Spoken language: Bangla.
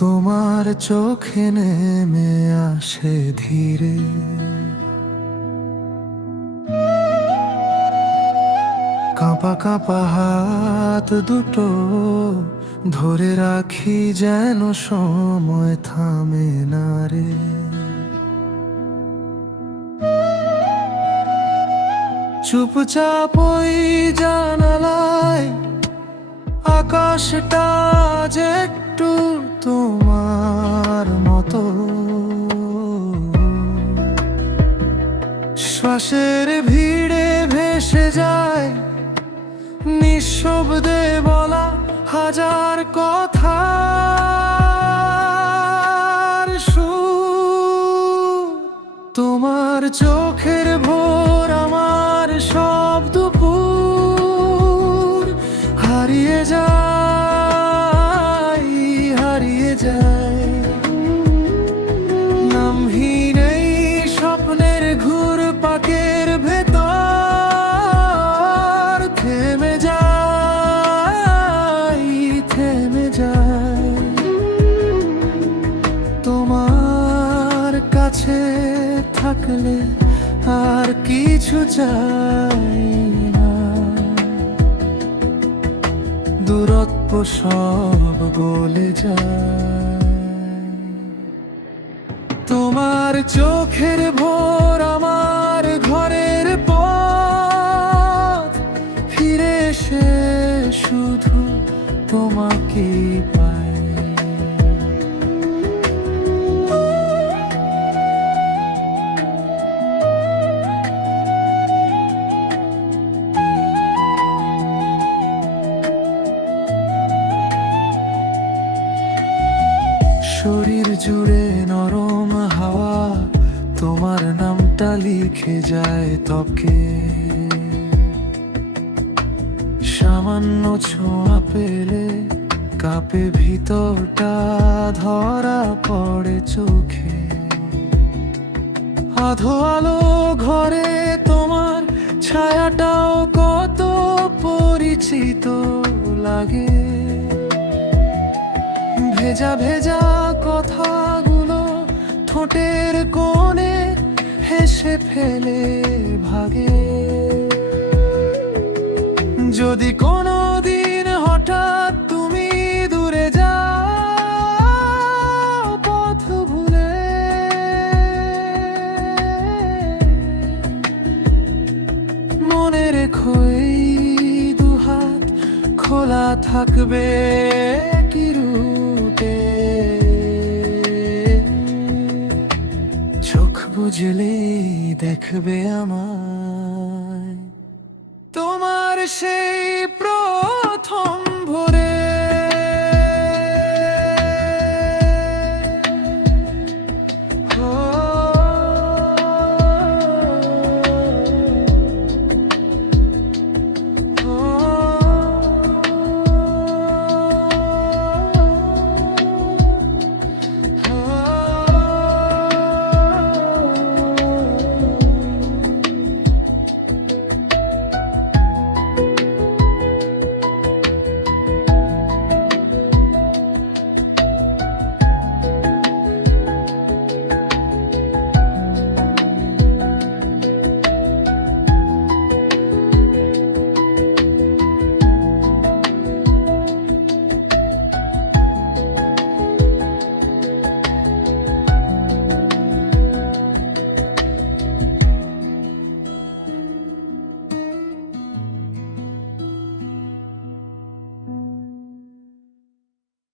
তোমার চোখে নেমে আসে ধীরে, কাঁপা কাঁপা হাত দুটো ধরে রাখি যেন সময় থামে না রে। চুপচাপ ওই জানালায় আকাশটা যে একটু তোমার মতো, শ্বাসের ভিড়ে ভেসে যায় নিঃশব্দে বলা হাজার কথা। তোমার চোখের ভোর আমার সব দুপুর হারিয়ে যায়, হারিয়ে যায়। নামহীন এই স্বপ্নের ঘুরপাকের ভেতর থেমে যায়, থেমে যায়। তোমার কাছে থাকলে আর কিছু চাই না, দূরত্ব সব গলে যায়। তোমার চোখের ভোর আমার ঘরের পথ, ফিরে এসে শুধু তোমাকেই পাই। শরীর জুড়ে নরম হাওয়া তোমার নামটা লিখে যায় ত্বকে, সামান্য ছোঁয়া পেলে কাঁপে ভিতরটা, ধরা পড়ে চোখে। আধো আলো ঘরে তোমার ছায়াটাও কত পরিচিত লাগে। ভেজা ভেজা কথাগুলো ঠোঁটের কোণে হেসে ফেলে ভাগে। যদি কোনো দিন হঠাৎ তুমি দূরে যাও পথ ভুলে, মনে রেখো এই দুহাত খোলা থাকবে কি রুটে। চোখ বুঝলেই দেখবে আমার